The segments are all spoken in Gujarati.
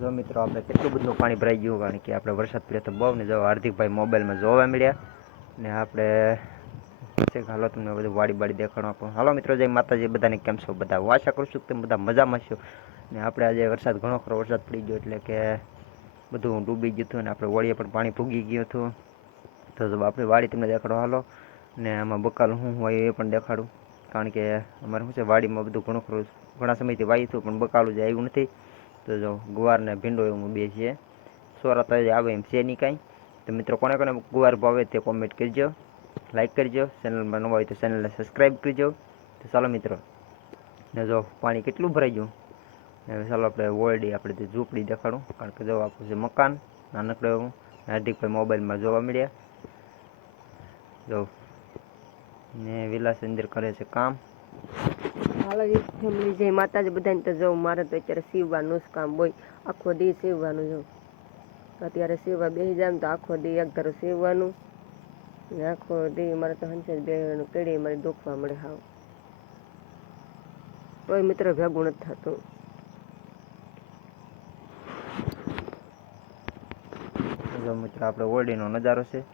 જો મિત્રો આપણે કેટલું બધું પાણી ભરાઈ ગયું, કારણ કે આપણે વરસાદ પડ્યો તો બહુ ને જો હાર્દિકભાઈ મોબાઈલમાં જોવા મળ્યા ને આપણે હાલો તમને બધું વાડી દેખાડો આપણું. હાલો મિત્રો, જય માતાજી, બધાને કેમ છો બધા? હું આશા કરું છું કે તમે બધા મજામાં છો. ને આપણે આજે ઘણો ખરો વરસાદ પડી ગયો એટલે કે બધું ડૂબી ગયું હતું ને આપણે વાડીએ પણ પાણી ભૂગી ગયું હતું. તો આપણે વાડી તમને દેખાડો હાલો, ને આમાં બકાલું શું હોય એ પણ દેખાડું, કારણ કે અમારે શું છે વાડીમાં બધું ઘણા સમયથી વાવ્યું હતું પણ બકાલું જે આવ્યું નથી. તો જો ગુવાર ને ભીંડો એવું બે છે, સોરા તો આવે એમ છે નહીં કાંઈ. તો મિત્રો કોને ગુવાર ભાવે તે કોમેન્ટ કરજો, લાઈક કરજો, ચેનલમાં નવા હોય તો ચેનલને સબસ્ક્રાઈબ કરજો. તો ચાલો મિત્રો, ને જો પાણી કેટલું ભરાઈ ગયું. હવે ચાલો આપણે આપણે તે ઝૂંપડી દેખાડું, કારણ કે જો આપણું છે મકાન નાનકડું એવું. હાર્દિકભાઈ મોબાઈલમાં જોવા મળ્યા જો, ને વિલાસ અંદર કરે છે કામ. હાલો ફેમિલી, જય માતાજી બધાને. તો જો મારે તો અત્યારે સીવવાનું જ કામ હોય, આખો દી સીવવાનું. જો અત્યારે સીવવા બેસી જાય ને તો આખો દી એક ધારું સીવવાનું ને આખો દી મારે તો હંસે બેવાનું કેડી મારી દુખવા મળે હાવ. તોય મિત્ર ભેગું નથી થતું. જો મિત્રો આપણે ઓરડીનો નજારો છે,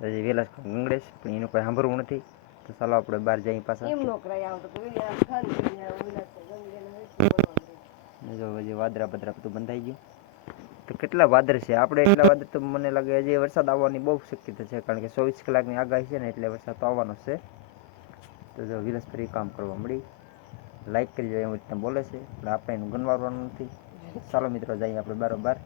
હજી વિલાસ ગંગડેશ પણ એનું કોઈ સાંભળવું નથી. તો ચાલો આપણે બહાર જઈએ પાછા. જો હજી વાદરા બધું બંધાઈ ગયું. તો કેટલા વાદર છે આપણે, એટલા વાદર તો મને લાગે હજી વરસાદ આવવાની બહુ શક્યતા છે, કારણ કે 24 કલાકની આગાહી છે ને, એટલે વરસાદ તો આવવાનો છે. તો જો વિલાસ ફરી કામ કરવા મળી, લાઈક કરી જાય એમ રીતના બોલે છે એટલે આપણે એનું ગણવાનું નથી. ચાલો મિત્રો, જઈએ આપણે બરાબર.